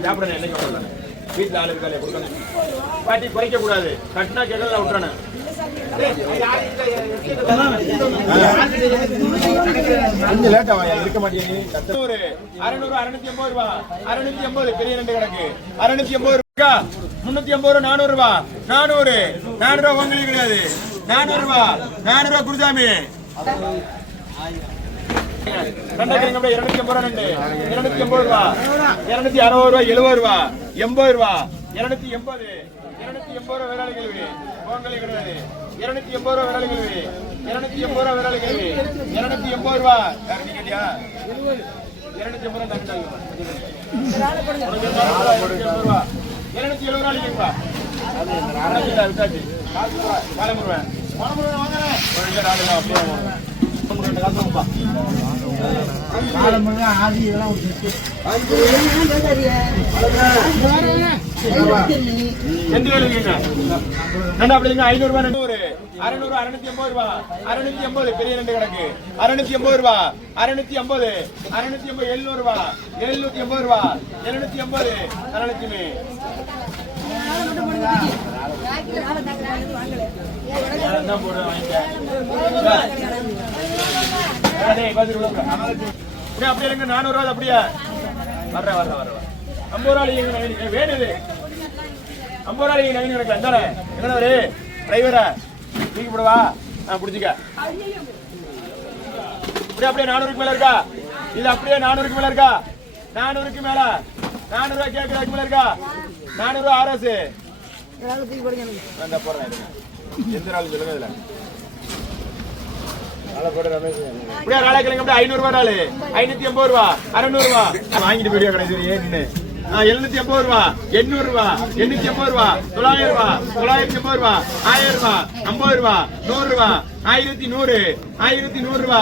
சாப்பிட என்னைக்கு வீட்டுல ஆளு இருக்காளே கொடுக்கணும் பாட்டி குறைக்க கூடாது கட்டினா கேட்கல விட்டுறானே கொஞ்சம் லேட்டா இருக்க மாட்டேங்க 600 680 ரூபா 680 பெரிய ரெண்டு கிடக்கு 680 ரூபா 350 ரூபா 400 ரூபா 400 ரூபா உங்களுக்கு கிடையாது 400 ரூபா குருசாமி 250 ரூபா 280 ரூபா 260 ரூபா 70 ரூபா 80 ரூபா 280 ரூபா வேளாளி கேள்வி உங்களுக்கு கிடையாது 280 ரூபா வேளாளி கேள்வி 280 ரூபா வேளாளி கேள்வி 280 ரூபா யாரு கேட்டியா 280 ரூபா தந்தாங்க 270 ரூபா கேட்பா விட்டாச்சு காலமுருவேன் பெரிய ரெண்டு கிடக்கு 680 ரூபா 650 700 ரூபா 780 ரூபா 780 தனலட்சுமி அப்படியே 400 ரூபா அப்படியே வர்ற 50 ரூபா வேணுது 50 ரூபா நவீன் கிடக்கல தானே என்ன டிரைவரா தூக்கி போடுவா புடிச்சுக்க அப்படியே 400க்கு மேல இருக்கா இது அப்படியே 400க்கு மேல இருக்கா 400க்கு மேல 400 ரூபா கேட்கறதுக்கு மேல இருக்கா 400 ரூபா ஆர்எஸ் போடுறேன் எந்த நாள் சொல்லுங்க இதுல 500 ரூபா 580 ரூபா 600 ரூபா வாங்கிட்டு போயிடுவா கடைசி ஏன்னு 780 ரூபா 800 ரூபா 880 ரூபா 900 ரூபா 980 ரூபா 1000 ரூபா 50 ரூபா 100 ரூபா 1100 ரூபா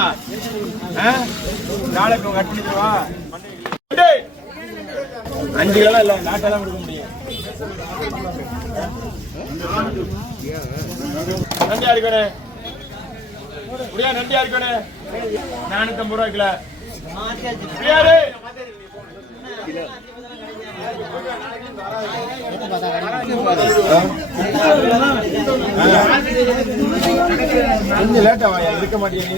நாளைக்கு கட் பண்ணிடுவா 5 கிலோ இல்ல நாட்டெல்லாம் கொடுக்க முடியும் நண்டியா இருக்கணே முடியா நண்டியா இருக்கணே 450 ரூபா கிலோ கொஞ்சம் லேட்டா இருக்க மாட்டேங்க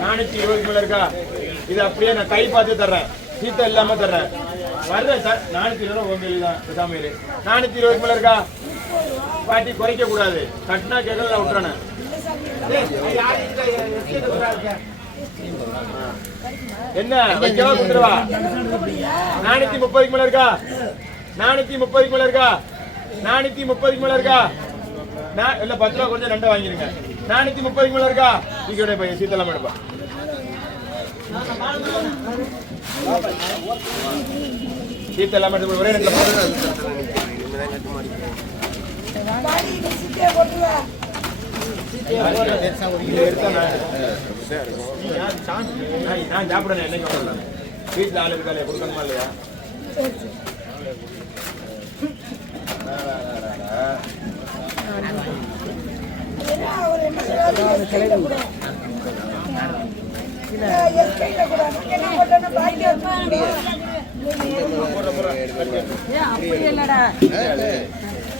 420 மேல இருக்கா இது அப்படியே நான் கை பார்த்து தர்றேன் சீட்டை இல்லாம தர்றேன் வர்றேன் சார் 420 ரூபா உங்களுக்கு தான் 420 மேல இருக்கா பாட்டி குறைக்க கூடாது கட்டினா கேட்கல விட்டுறானே என்ன வைக்கவா கொடுத்துருவா 430 மேல இருக்கா 430 மேல இருக்கா 430 மேல இருக்கா இல்ல 10 ரூபா கொஞ்சம் 2 வாங்கிருங்க 430 மேல இருக்கா நீங்க பையன் சீத்தெல்லாம் எடுப்பா சீத்தெல்லாம் எடுத்து ஒரே ரெண்டு நான் சாப்பிட என்னைக்கு வீட்டுல ஆளு இருக்காளே கொடுக்கணுமா இல்லையா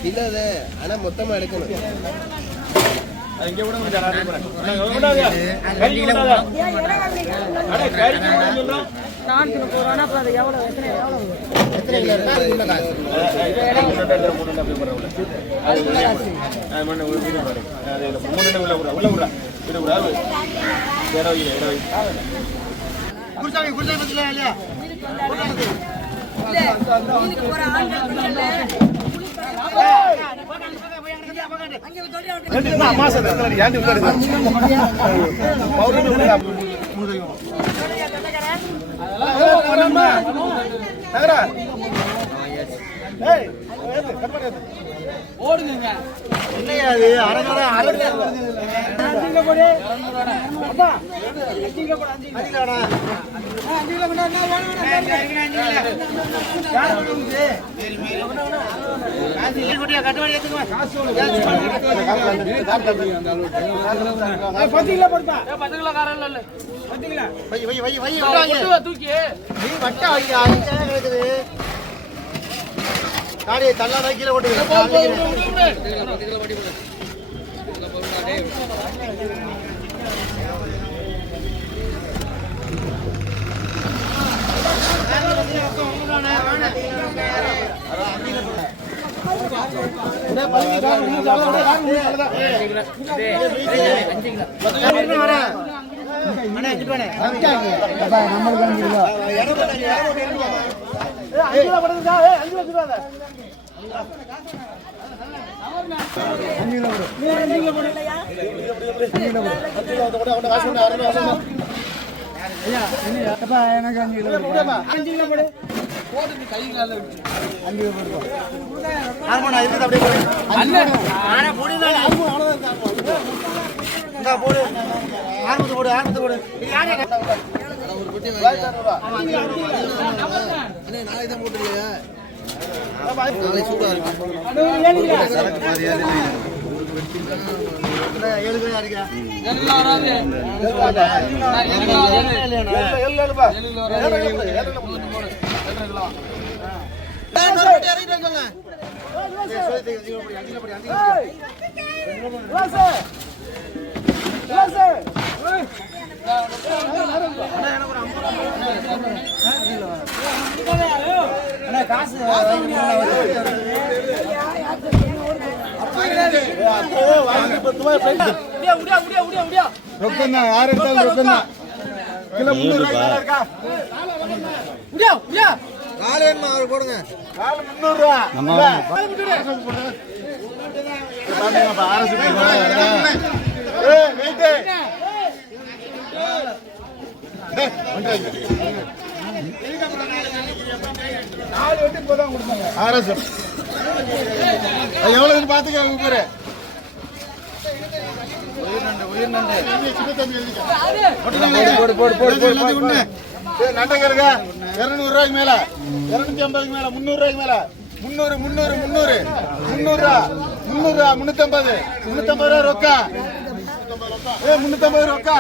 இல்ல ஆனா மொத்தமா எடுக்கணும் நகரா ஓடுங்க. என்னையா அது அரங்கடா அரங்க அஞ்சுல போடு. அப்பா. அஞ்சுல போடு 5 கிலோ. அடிக்கடா அஞ்சுல கொண்டா என்ன வேணும்? யார் பண்ணுது? காசு இல்ல குட்டியா கட்டவாடி ஏத்துங்க. காசு சொல்லு. 10 கிலோ போடுப்பா. 10 கிலோ காரல்ல இல்ல. 10 கிலோ. வை கொண்டு தூக்கி. நீ வட்டா வையா அங்க கிடக்குது காடி தள்ளாத கீழ போட்டு போடுங்க 600 எவ்வளவு பாத்துக்க நண்டகருங்க 200 ரூபாய்க்கு மேல 250 மேல 300 ரூபாய்க்கு மேல 300 300 350 ரூபா ரொக்கா 350 ரொக்கா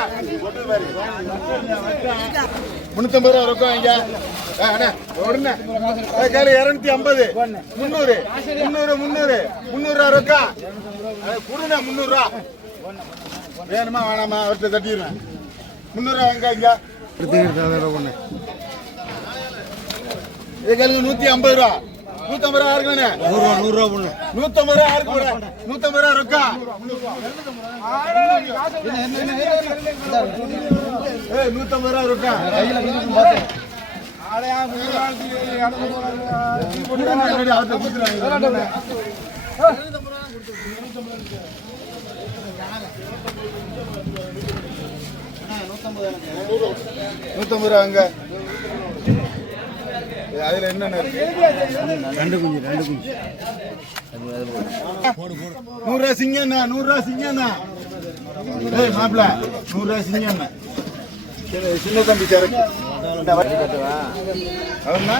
350 ரூபா ரொக்கா இங்க உடனே 250 300 ரூபா ரொக்கா கொடுங்க 300 ரூபா வேணுமா வேணாமா அவர்கிட்ட தட்டிடுவேன் 300 ரூபா எங்க இங்க இது கேளுங்க 150 ரூபா 150 ரூபா இருக்குண்ணே 100 ரூபா 150 ரூபா இருக்கு கூட 150 ரூபா ரொக்கா 150 ரூபா ரொக்கா நூத்தம்பது ரூபா அங்க அதுல என்னென்ன ரெண்டு குஞ்சு 100 ரூபா சிங்கண்ணா 100 ரூபா சிங்கண்ணா மாப்பிள்ள 100 ரூபா சிங்கண்ணா சின்ன தம்பி சரக்கு அவன்னா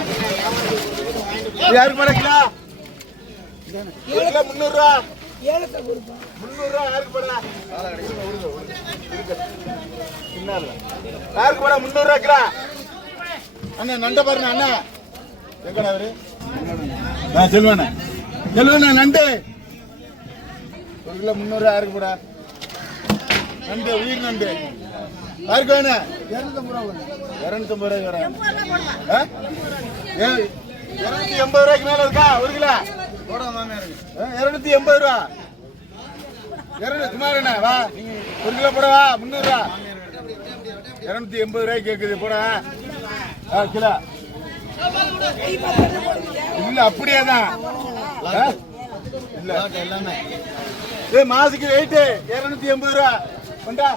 யாருக்கு படக்கலா 300 ரூபா 300 ரூபா யாருக்கு படா யாருக்கு படா 300 ரூபா கிலோ அண்ணா நண்ட பாருங்க அண்ணா எங்கடா அவரு செல்வண்ணா நண்டு 1 கிலோ 300 ரூபா யாருக்கு படா நண்டு உயிர் நண்டு யாருக்கு வேணும் 250 ரூபாய்க்கு வரேன் 280 ரூபாய்க்கு மேல இருக்கா 1 கிலோ 280 ரூபா குமாரண்ணா வா 1 கிலோ போடவா 300 ரூபா 280 ரூபாய்க்கு கேக்குது போட கிலோ இல்ல அப்படியே தான் இல்ல எல்லாமே மாசுக்கு வெயிட் 280 ரூபா கொண்டா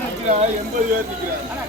80 பேர் நிக்கிறாங்க